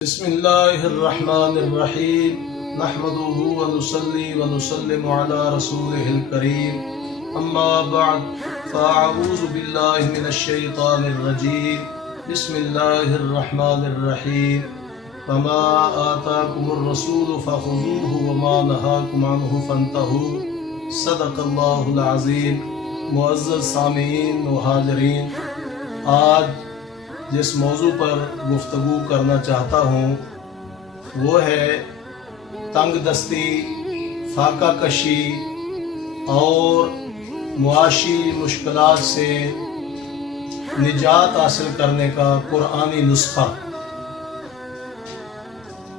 بسم اللہ الرحمن الرحیم نحمده ونصلي ونسلم على رسوله الكريم اما بعد فاعوذ باللہ من الشیطان الرجیم بسم اللہ الرحمن الرحیم وما آتاکم الرسول فخذوه وما نهاکم عنه فانتهوا صدق اللہ العظیم۔ معزز سامعین و حاضرین، آج جس موضوع پر گفتگو کرنا چاہتا ہوں وہ ہے تنگ دستی، فاقہ کشی اور معاشی مشکلات سے نجات حاصل کرنے کا قرآنی نسخہ۔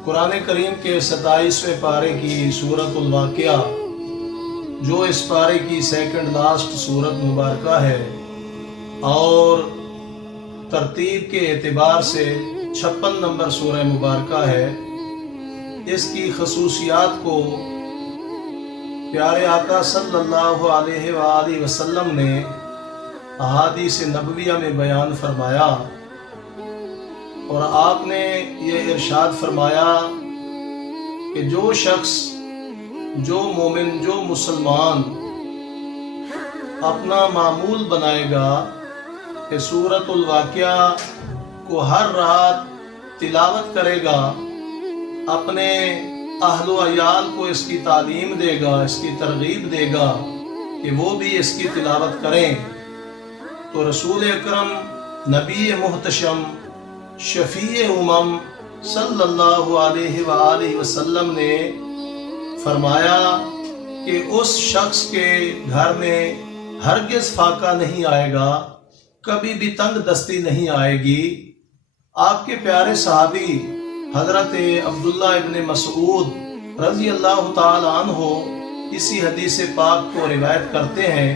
قرآن کریم کے 27ویں پارے کی سورۃ الواقعہ، جو اس پارے کی سیکنڈ لاسٹ سورت مبارکہ ہے اور ترتیب کے اعتبار سے 56 نمبر سورہ مبارکہ ہے، اس کی خصوصیات کو پیارے آقا صلی اللہ علیہ وآلہ وسلم نے احادیث نبویہ میں بیان فرمایا، اور آپ نے یہ ارشاد فرمایا کہ جو شخص، جو مومن، جو مسلمان اپنا معمول بنائے گا کہ سورۃ الواقعہ کو ہر رات تلاوت کرے گا، اپنے اہل و عیال کو اس کی تعلیم دے گا، اس کی ترغیب دے گا کہ وہ بھی اس کی تلاوت کریں، تو رسول اکرم، نبی محتشم، شفیع امم صلی اللہ علیہ وآلہ وسلم نے فرمایا کہ اس شخص کے گھر میں ہرگز فاقہ نہیں آئے گا، کبھی بھی تنگ دستی نہیں آئے گی۔ آپ کے پیارے صحابی حضرت عبداللہ ابن مسعود رضی اللہ تعالی عنہ اسی حدیث پاک کو روایت کرتے ہیں۔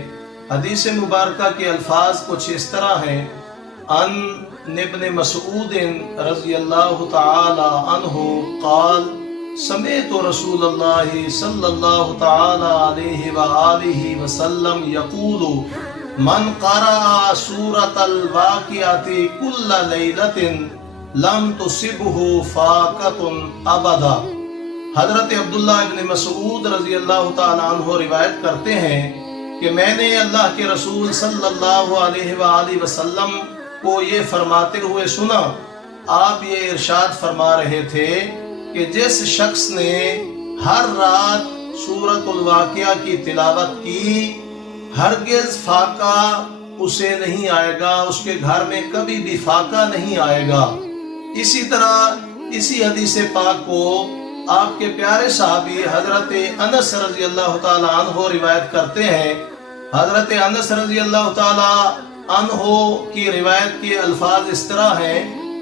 حدیث مبارکہ کے الفاظ کچھ اس طرح ہیں: ان ابن مسعود رضی اللہ تعالی عنہ قال سمعت رسول اللہ صلی اللہ تعالی علیہ وآلہ وسلم یقول من قرأ سورة الواقعة كل ليلة لم تصبه فاقة ابدا۔ حضرت عبداللہ ابن مسعود رضی اللہ تعالیٰ عنہ روایت کرتے ہیں کہ میں نے اللہ کے رسول صلی اللہ علیہ وآلہ وسلم کو یہ فرماتے ہوئے سنا۔ آپ یہ ارشاد فرما رہے تھے کہ جس شخص نے ہر رات سورۃ الواقعہ کی تلاوت کی، ہرگز فاقہ اسے نہیں آئے گا، اس کے گھر میں کبھی بھی فاقہ نہیں آئے گا۔ اسی طرح اسی حدیث پاک کو آپ کے پیارے صحابی حضرت انس رضی اللہ تعالی عنہ روایت کرتے ہیں۔ حضرت انس رضی اللہ تعالی عنہ کی روایت کے الفاظ اس طرح ہیں: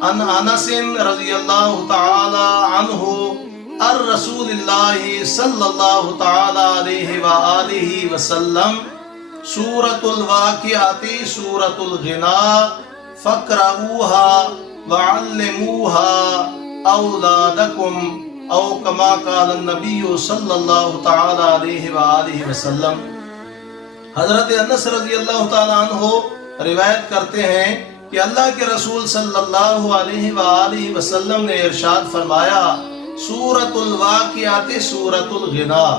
ان انس رضی اللہ تعالی عنہ الرسول اللہ صلی اللہ تعالی علیہ وآلہ وسلم سورۃ الواقعات سورۃ الغناء فقرؤوها وعلموها اولادکم او کما قال النبی صلی اللہ تعالی علیہ وآلہ وسلم۔ حضرت انس رضی اللہ تعالی عنہ روایت کرتے ہیں کہ اللہ کے رسول صلی اللہ علیہ وآلہ وسلم نے ارشاد فرمایا سورۃ الواقعات سورۃ الغناء،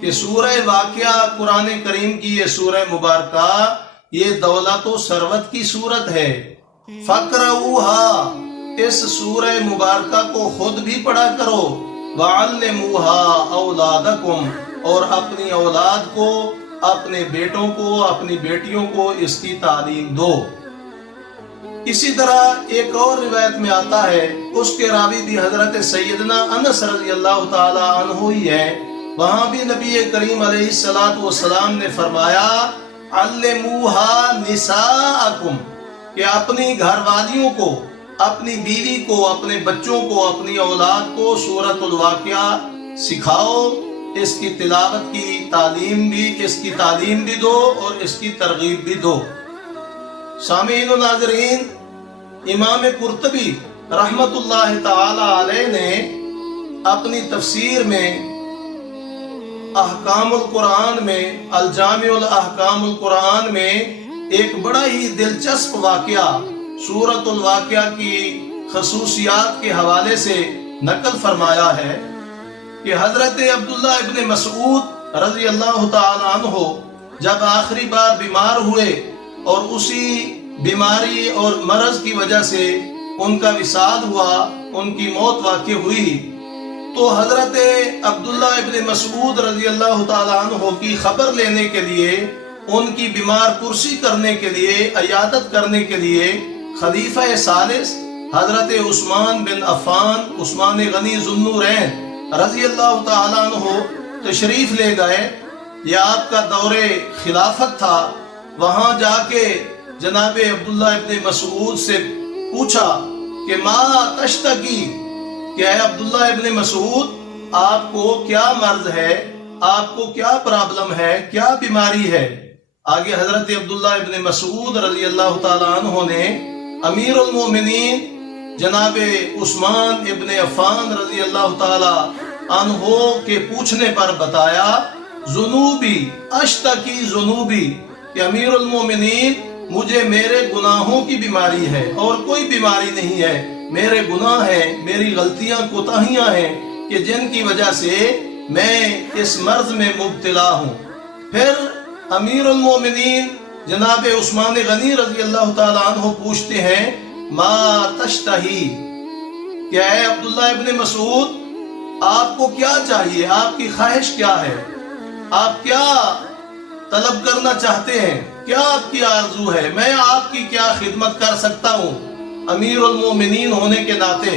کہ سورہ واقعہ قرآن کریم کی یہ سورہ مبارکہ یہ دولت و ثروت کی صورت ہے۔ فقرؤوها، اس سورہ مبارکہ کو خود بھی پڑھا کرو، وعلموها اولادکم، اور اپنی اولاد کو، اپنے بیٹوں کو، اپنی بیٹیوں کو اس کی تعلیم دو۔ اسی طرح ایک اور روایت میں آتا ہے، اس کے راوی بھی حضرت سیدنا انس رضی اللہ تعالی عنہ ہی ہے، وہاں بھی نبی کریم علیہ السلام نے فرمایا علموها نساءکم، کہ اپنی گھر والیوں کو، اپنی بیوی کو، اپنے بچوں کو، اپنی اولاد کو سورۃ الواقعہ سکھاؤ، اس کی تلاوت کی تعلیم بھی، اس کی تعلیم بھی دو اور اس کی ترغیب بھی دو۔ سامعین و ناظرین، امام قرطبی رحمت اللہ تعالی علیہ نے اپنی تفسیر میں احکام القرآن میں، الجامع الاحکام القرآن میں ایک بڑا ہی دلچسپ واقعہ سورۃ الواقعہ کی خصوصیات کے حوالے سے نقل فرمایا ہے کہ حضرت عبداللہ ابن مسعود رضی اللہ تعالیٰ عنہ جب آخری بار بیمار ہوئے اور اسی بیماری اور مرض کی وجہ سے ان کا وصال ہوا، ان کی موت واقع ہوئی، تو حضرت عبداللہ ابن مسعود رضی اللہ تعالیٰ عنہ کی خبر لینے کے لیے، ان کی بیمار پرسی کرنے کے لیے، عیادت کرنے کے لیے خلیفہ ثالث حضرت عثمان بن عفان، عثمان غنی ذو النورین رضی اللہ تعالیٰ عنہ تشریف لے گئے۔ یہ آپ کا دور خلافت تھا۔ وہاں جا کے جناب عبداللہ ابن مسعود سے پوچھا کہ ما تشتکی، کہ اے عبداللہ ابن مسعود، آپ کو کیا مرض ہے، آپ کو کیا پرابلم ہے، کیا بیماری ہے؟ آگے حضرت عبداللہ ابن مسعود رضی اللہ تعالیٰ عنہ نے امیر المومنین جناب عثمان ابن عفان رضی اللہ تعالیٰ عنہ کے پوچھنے پر بتایا، ذنوبی اشتکی ذنوبی، کہ امیر المومنین مجھے میرے گناہوں کی بیماری ہے اور کوئی بیماری نہیں ہے، میرے گناہ ہیں، میری غلطیاں کوتاہیاں ہیں کہ جن کی وجہ سے میں اس مرض میں مبتلا ہوں۔ پھر امیر المومنین جناب عثمان غنی رضی اللہ تعالیٰ عنہ پوچھتے ہیں ما تشتہی، کہ اے عبداللہ ابن مسعود، آپ کو کیا چاہیے، آپ کی خواہش کیا ہے، آپ کیا طلب کرنا چاہتے ہیں، کیا آپ کی آرزو ہے، میں آپ کی کیا خدمت کر سکتا ہوں امیر المومنین ہونے کے ناطے؟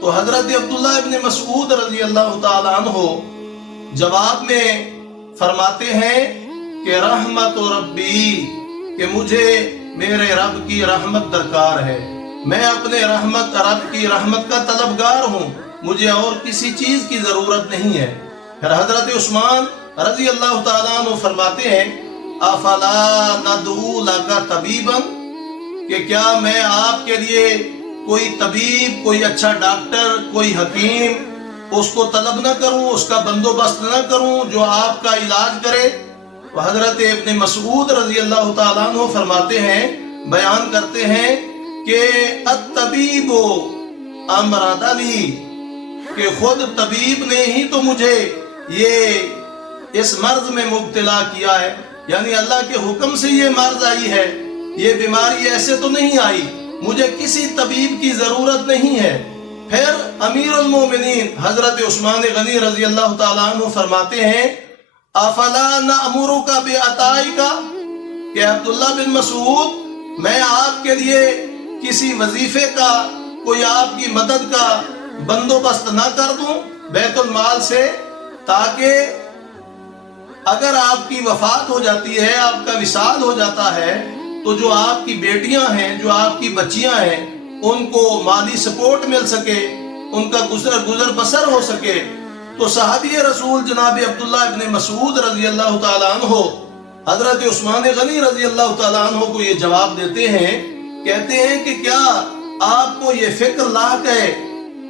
تو حضرت عبداللہ ابن مسعود رضی اللہ تعالیٰ عنہ جواب میں فرماتے ہیں کہ رحمت ربی، کہ مجھے میرے رب کی رحمت درکار ہے، میں اپنے رب کی رحمت کا طلبگار ہوں، مجھے اور کسی چیز کی ضرورت نہیں ہے۔ پھر حضرت عثمان رضی اللہ تعالیٰ عنہ فرماتے ہیں افلا ندعو لک طبیبا، کہ کیا میں آپ کے لیے کوئی طبیب، کوئی اچھا ڈاکٹر، کوئی حکیم اس کو طلب نہ کروں، اس کا بندوبست نہ کروں جو آپ کا علاج کرے؟ تو حضرت ابن مسعود رضی اللہ تعالیٰ عنہ فرماتے ہیں، بیان کرتے ہیں کہ الطبیب امرضنی، کہ خود طبیب نے ہی تو مجھے یہ اس مرض میں مبتلا کیا ہے، یعنی اللہ کے حکم سے یہ مرض آئی ہے، یہ بیماری ایسے تو نہیں آئی، مجھے کسی طبیب کی ضرورت نہیں ہے۔ پھر امیر المومنین حضرت عثمان غنی رضی اللہ تعالیٰ عنہ فرماتے ہیں افلا نأمرک بعطائک، کہ عبداللہ بن مسعود، میں آپ کے لیے کسی وظیفے کا، کوئی آپ کی مدد کا بندوبست نہ کر دوں بیت المال سے، تاکہ اگر آپ کی وفات ہو جاتی ہے، آپ کا وصال ہو جاتا ہے، تو جو آپ کی بیٹیاں ہیں، جو آپ کی بچیاں ہیں، ان کو مالی سپورٹ مل سکے، ان کا گزر بسر ہو سکے۔ تو صحابی رسول جناب عبداللہ ابن مسعود رضی اللہ تعالیٰ عنہ حضرت عثمان غنی رضی اللہ تعالیٰ عنہ کو یہ جواب دیتے ہیں، کہتے ہیں کہ کیا آپ کو یہ فکر لاحق ہے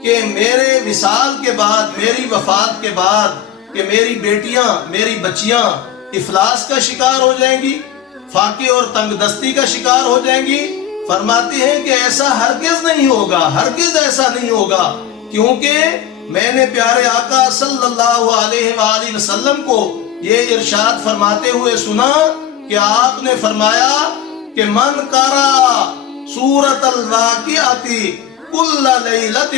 کہ میرے وصال کے بعد، میری وفات کے بعد، کہ میری بیٹیاں، میری بچیاں افلاس کا شکار ہو جائیں گی، فاقے اور تنگ دستی کا شکار ہو جائیں گی؟ فرماتے ہیں کہ ایسا ہرگز نہیں ہوگا، ہرگز ایسا نہیں ہوگا، کیونکہ میں نے پیارے آقا صلی اللہ علیہ وآلہ وسلم کو یہ ارشاد فرماتے ہوئے سنا کہ آپ نے فرمایا کہ من قرأ سورۃ الواقعۃ کل لیلۃ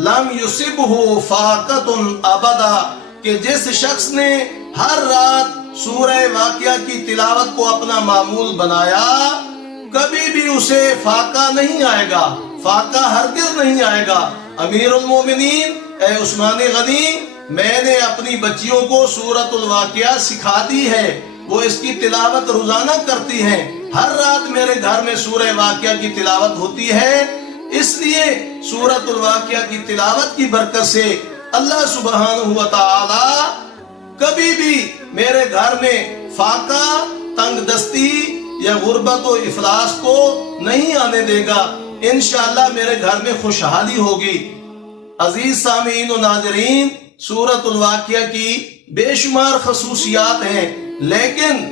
لم یصبہ فاقۃ ابدا، کہ جس شخص نے ہر رات سورہ واقعہ کی تلاوت کو اپنا معمول بنایا، کبھی بھی اسے فاقہ نہیں آئے گا، فاقہ ہرگز نہیں آئے گا۔ امیر المومنین اے عثمان غنی، میں نے اپنی بچیوں کو سورۃ الواقعہ سکھا دی ہے، وہ اس کی تلاوت روزانہ کرتی ہیں، ہر رات میرے گھر میں سورہ واقعہ کی تلاوت ہوتی ہے، اس لیے سورۃ الواقعہ کی تلاوت کی برکت سے اللہ سبحانہ و تعالی کبھی بھی میرے گھر میں فاقہ، تنگ دستی یا غربت و افلاس کو نہیں آنے دے گا، انشاءاللہ میرے گھر میں خوشحالی ہوگی۔ عزیز سامعین و ناظرین، سورۃ الواقعہ کی بے شمار خصوصیات ہیں، لیکن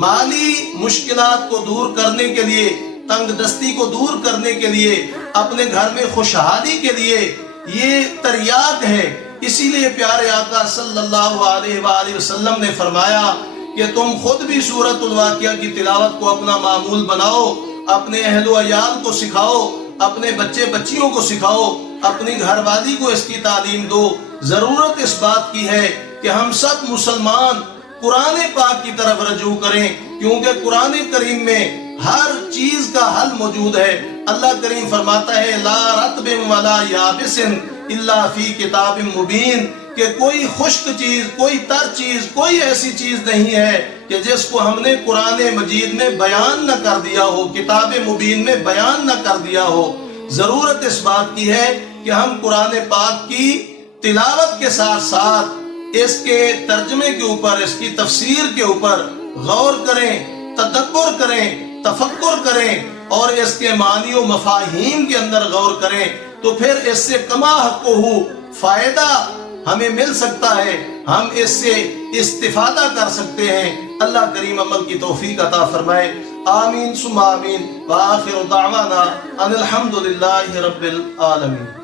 مالی مشکلات کو دور کرنے کے لیے تنگ دستی کو دور کرنے کے لیے، اپنے گھر میں خوشحالی کے لیے یہ تریاق ہے۔ اسی لیے پیارے آقا صلی اللہ علیہ وآلہ وسلم نے فرمایا کہ تم خود بھی سورۃ الواقعہ کی تلاوت کو اپنا معمول بناؤ، اپنے اہل و عیال کو سکھاؤ، اپنے بچے بچیوں کو سکھاؤ، اپنی گھر والی کو اس کی تعلیم دو۔ ضرورت اس بات کی ہے کہ ہم سب مسلمان قرآن پاک کی طرف رجوع کریں، کیونکہ قرآن کریم میں ہر چیز کا حل موجود ہے۔ اللہ کریم فرماتا ہے لا رطب ولا یابس الا فی کتاب مبین، کہ کوئی خشک چیز، کوئی تر چیز، کوئی ایسی چیز نہیں ہے کہ جس کو ہم نے قرآن مجید میں بیان نہ کر دیا ہو، کتاب مبین میں بیان نہ کر دیا ہو۔ ضرورت اس بات کی ہے کہ ہم قرآن پاک کی تلاوت کے ساتھ ساتھ اس کے ترجمے کے اوپر، اس کی تفسیر کے اوپر غور کریں، تدبر کریں، تفکر کریں اور اس کے معنی و مفاہیم کے اندر غور کریں، تو پھر اس سے کما حقہ فائدہ ہمیں مل سکتا ہے، ہم اس سے استفادہ کر سکتے ہیں۔ اللہ کریم عمل کی توفیق عطا فرمائے، آمین ثم آمین، وآخر دعوانا ان الحمد للہ رب العالمین۔